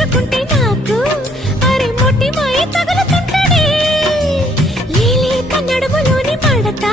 కోరుకుంటే నాకు అరే మొట్టి మాయ తగులుతుంటాడే. లేక నడుములోని పడతా